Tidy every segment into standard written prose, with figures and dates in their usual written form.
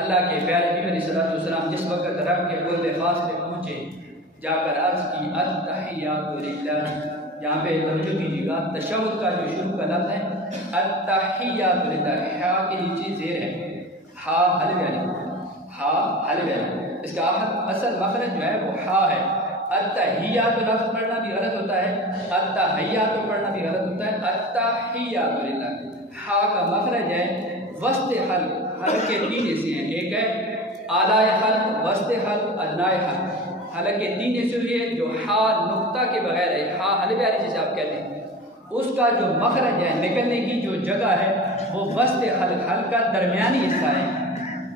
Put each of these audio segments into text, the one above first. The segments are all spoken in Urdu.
اللہ کے پیارے نبی علیہ السلام جس وقت رب کے قرب خاص پہ پہنچے، جا کر عرض کی التحیات للہ. یہاں پہ توجہ کیجیے گا، تشہد کا جو شروع کا لفظ ہے التحیات للہ، ہا کے نیچے زیر ہے، ہا حلق والی، ہا حلق والی. اس کا اصل مخرج جو ہے وہ ہا ہے. التحیات لفظ پڑھنا بھی غلط ہوتا ہے، التحیات پڑھنا بھی غلط ہوتا ہے. التحیات للہ ہا کا مخرج ہے وسط حلق. حلق کے تین حصے ہیں، ایک ہے اعلیٰ حلق، وسط حلق، ادنائے حلق. حلق کے تین حصے ہوئے جو ہا نقطہ کے بغیر ہے، ہا حلق والی جسے آپ کہتے ہیں، اس کا جو مخرج ہے نکلنے کی جو جگہ ہے وہ وسط حلق، حلق کا درمیانی حصہ ہے.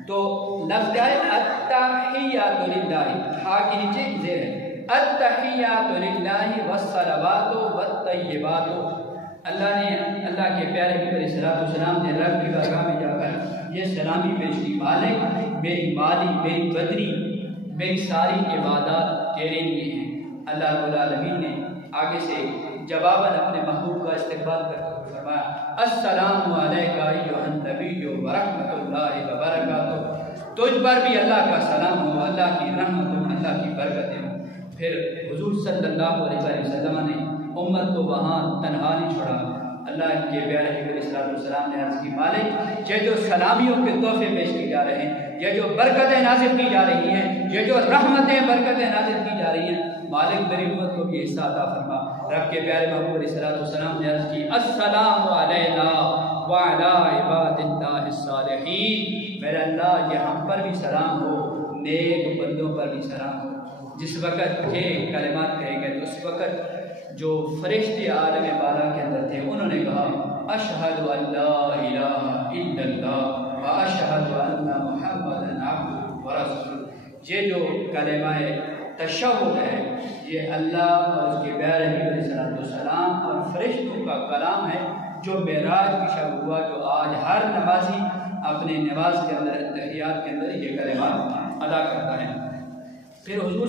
تو لفظ ہے التحیات للہ، ہا کے نیچے زیر ہے، التحیات للہ والصلوات والطیبات. اللہ کے پیارے نبی علیہ السلام نے رب کی بارگاہ میں جا کر یہ سلامی پیش کی، مالک میری مالی، میری بدنی، میری ساری عبادات تیرے لیے ہیں. اللہ رب العالمین نے آگے سے جواباً اپنے محبوب کا استقبال کرتے فرمایا السلام علیکہ ایھا النبی ورحمۃ اللہ وبرکاتہ. تجھ پر بھی اللہ کا سلام ہو، اللہ کی رحمت ہو، اللہ کی برکتیں ہوں. پھر حضور صلی اللہ علیہ وسلم نے امت کو وہاں تنہا نہیں چھوڑا. اللہ کے پیارے نبی علیہ السلام نے عرض کی مالک یہ جو سلامیوں کے تحفے پیش کی جا رہے ہیں، یہ جو برکتیں نازل کی جا رہی ہیں، یہ جو رحمتیں برکتیں نازل کی جا رہی ہیں، مالک میری امت کو بھی حصہ عطا فرما. رب کے پیارے محبوب علیہ السلام نے عرض کی السلام علینا وعلی عباد اللہ الصالحین. میرے اللہ یہ ہم پر بھی سلام ہو، نیک بندوں پر بھی سلام ہو. جس وقت یہ کلمات کہے گئے تو اس وقت جو فرشتے عالم بالا کے اندر تھے انہوں نے کہا اشہد ان لا الہ الا اللہ واشہد ان محمدا عبدہ ورسولہ. یہ جو کلمہ تشہد ہے یہ اللہ اور اس کے پیارے نبی علیہ السلام اور فرشتوں کا کلام ہے جو معراج کی شب ہوا، جو آج ہر نمازی اپنے نماز کے اندر تحیات کے اندر یہ کلمات ادا کرتا ہے. پھر حضور